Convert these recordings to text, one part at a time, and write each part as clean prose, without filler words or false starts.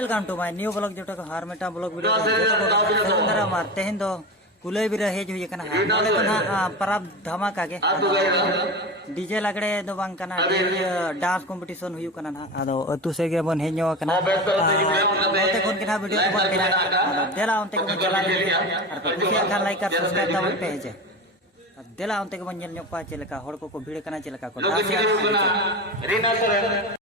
welcome to my new blog जोटा को हारमेटा blog video जो मार तेहन दो कुलई बिरा हेज हुई कना नोले को ना परब धमाका के डीजे लगड़े दो बांग कना डांस कंपटीशन हुई कना ना आदो अतु से गे बन हेजो कना ओते कोन के वीडियो को बन केना आदो देला ओनते को चला ले और कुसिया खान लाइक और सब्सक्राइब दबन पे हेजे देला ओनते को बन पा चेलका हड़ को भीड़ कना चेलका को रीना सर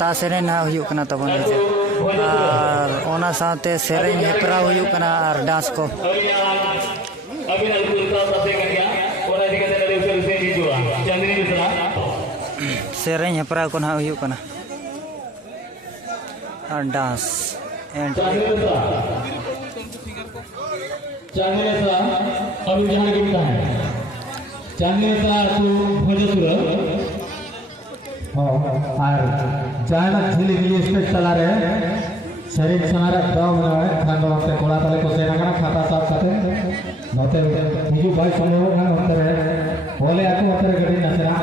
ता सेरेन हुई तबन और ओना साथे सेरेन हेपरा हुई और डांस को सेरेन हेपरा को ना हुई और डांस एंड और जाना झिली मिली स्टेज चला रहे शरीर समारा दम है खान वक्त कोड़ा तले को सेना का खाता साफ करते नोते हिजू भाई समूह का होते रहे बोले आको होते गड़ी नसरा